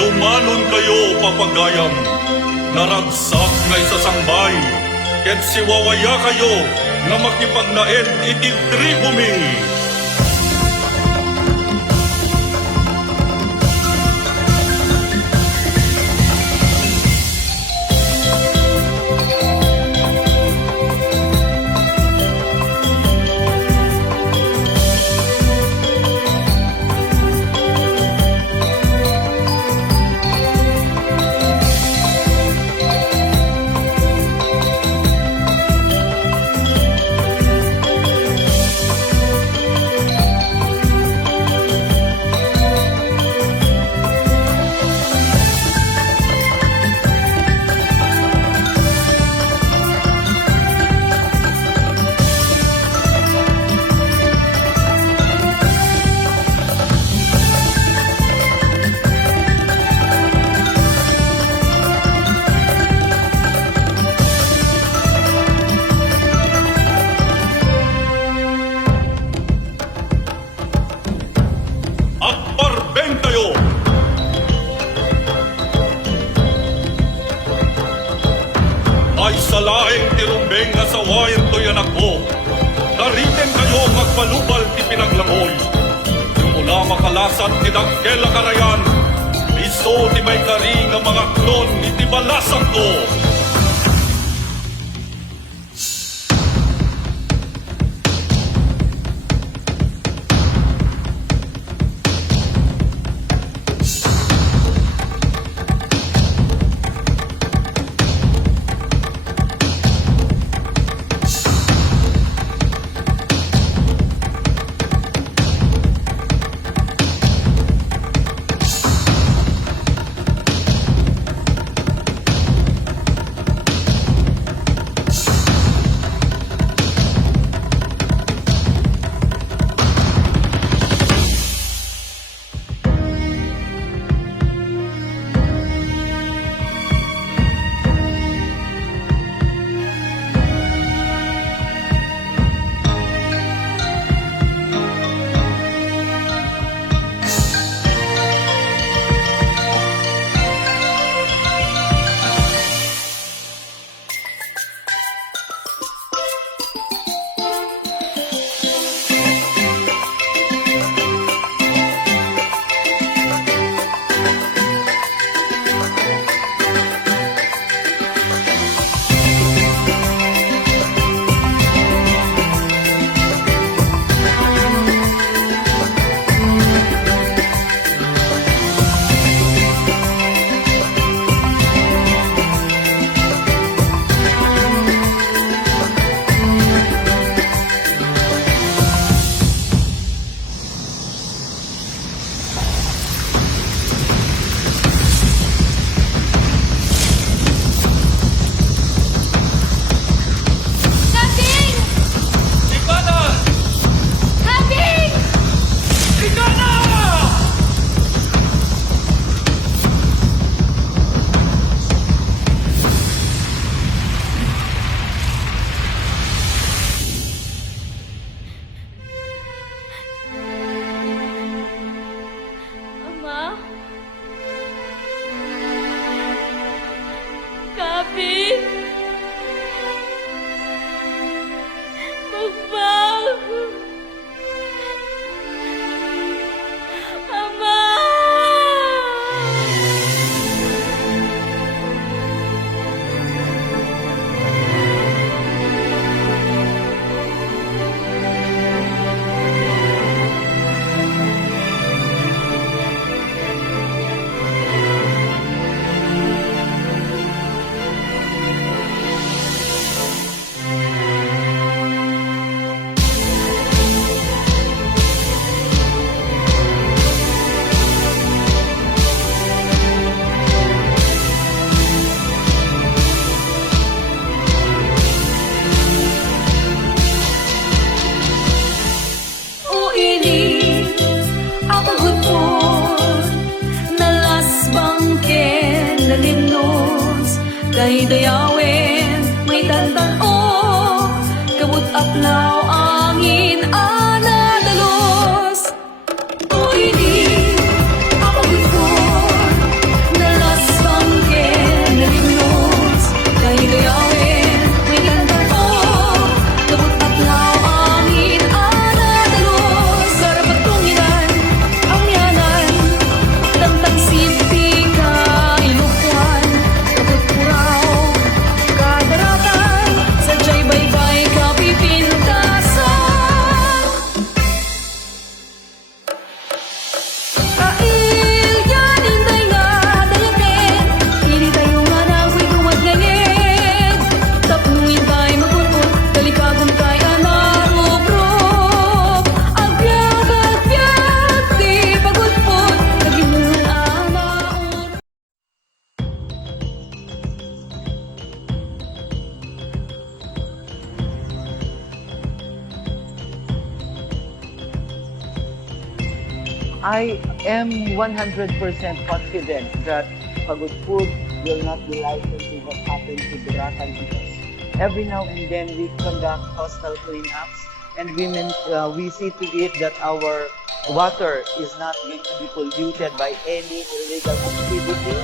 Dumanon kayo, papagayam, naragsak na isasangbay, ket siwawaya kayo na makipagnaed iti tribumi. Salaing tirumbeng nga sa wire to'y anak ko. Dariten kayo magpalubal ti pinaglangoy. Yung mula makalasat ti dakkel a karayan, iso ti may kari nga mga klon iti balasang ko. Kay dayawin, may tantanong, kabut aplaw angin anadalos. O ini, Pagudpud I am 100% confident that Pagudpud will not be likened to what happened to Boracay, because every now and then we conduct coastal cleanups, and we see to it that our water is not going to be polluted by any illegal activity.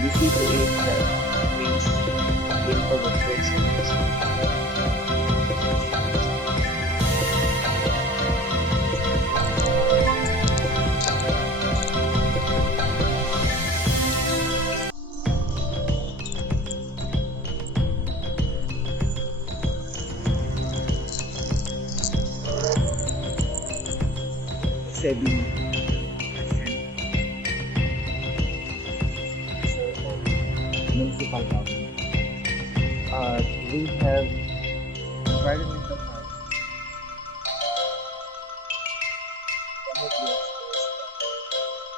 We see to it that waste being overflows. Seven municipal government. We have environmental parks.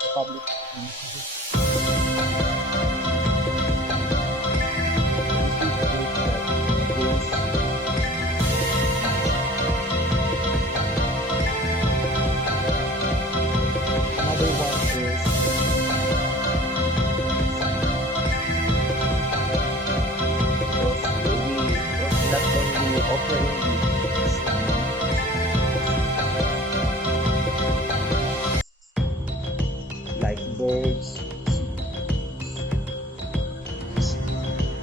The public another one is not only offering like birds.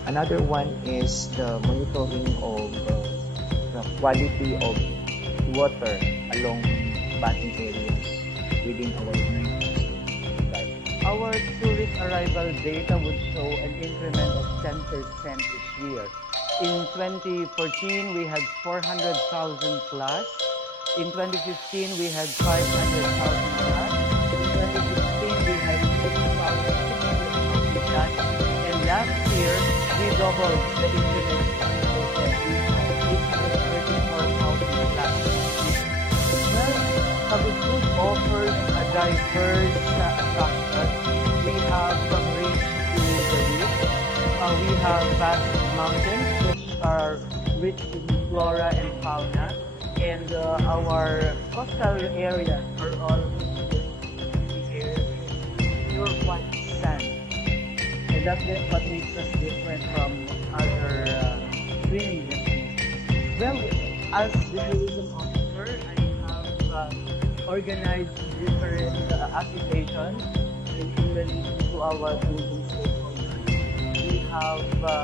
Another one is the monitoring of the quality of water along bathing areas within our community. Our tourist arrival data would show an increment of 10% each year. In 2014, we had 400,000 plus. In 2015, we had 500,000 plus. In 2016, we had 6,000 plus. And last year, we doubled the increment. We had 834,000 plus. Well, Pagudpud offers a diverse factor. We have from ridge to the reef. We have vast mountains which are rich in flora and fauna, and our coastal areas are all pure white sand, and that's what makes us different from other swimming destinations. Well, as the tourism officer, I have organized different associations in relation to our tourism stakeholders. We have the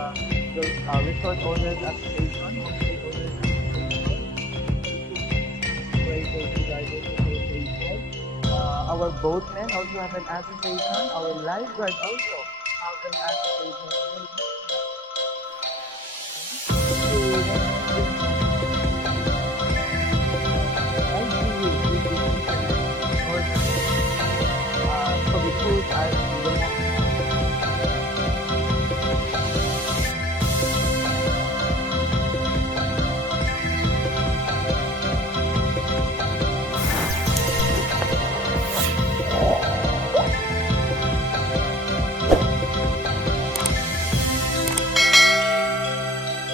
Resort Owners Association, Homestay Owners Association, Operators and Drivers Association. Our boatmen also have an association. Our lifeguards also have an association.